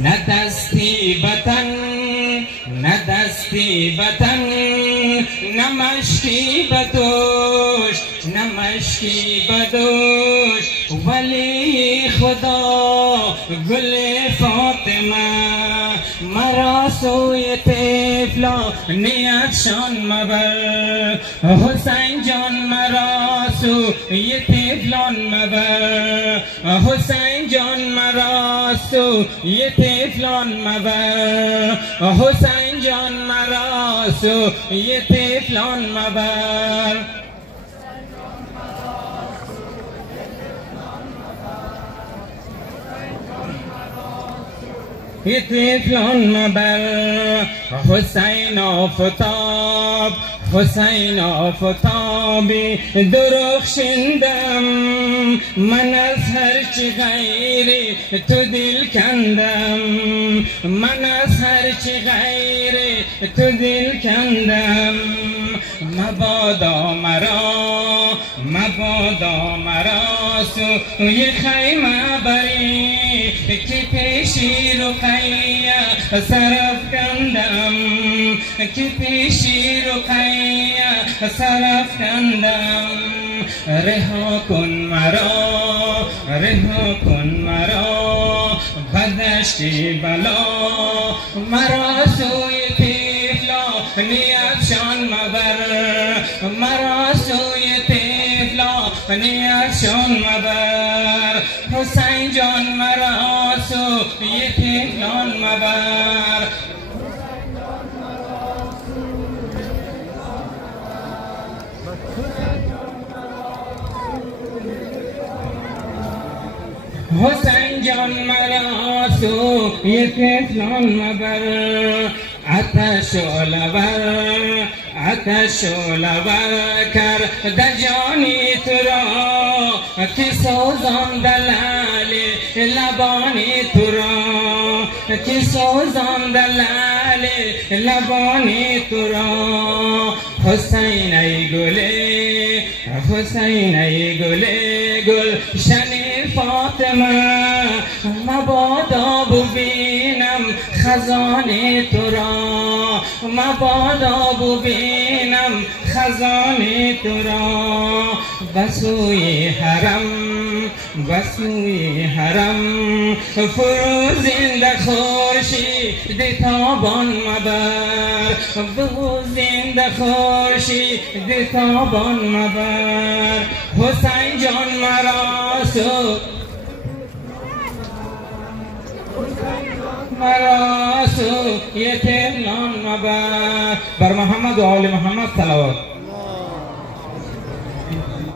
نه دستی بطن نه دستی بطن نه مشکی بدوش نه مشکی بدوش ولی خدا گل فاطمه مرا سوی طفلا نیتشان مبر حسین جان مرا سوی طفلان مبر حسین جان مرا سوی طفلان مبر حسین جان مرا سوی طفلان مبر یه طفلان مبر حسین آفتاب حسین آفتابی درخشندم من از هرچی غیری تو دل کندم من از هرچی غیری تو دل کندم مبادا مرا سوی خیمه بری که پیشی رقیه سرافکندم که پیشی رقیه سرافکندم رها کن مرا بدشتی بلا مرا سوی طفلا نیتشان مبر مرا سوی طفلا نیتشان مبر حسین جان مرا سوی طفلان مبر حسین جان مرا سوی طفلان مبر آتش و لبر کرد جانی تو را که سوزان دلال لبانی تو را که سوزان دلال لبانی تو را حسین ای گله گلشن فاطمه مبادا ببینم خزانه تو را مبادا ببینم خزانه تو را بسوی حرم فروزنده خورشید تابان مبر فروزنده خورشید تابان مبر حسین جان مرا سوی طفلان مبر بر محمد و آل محمد صلوات.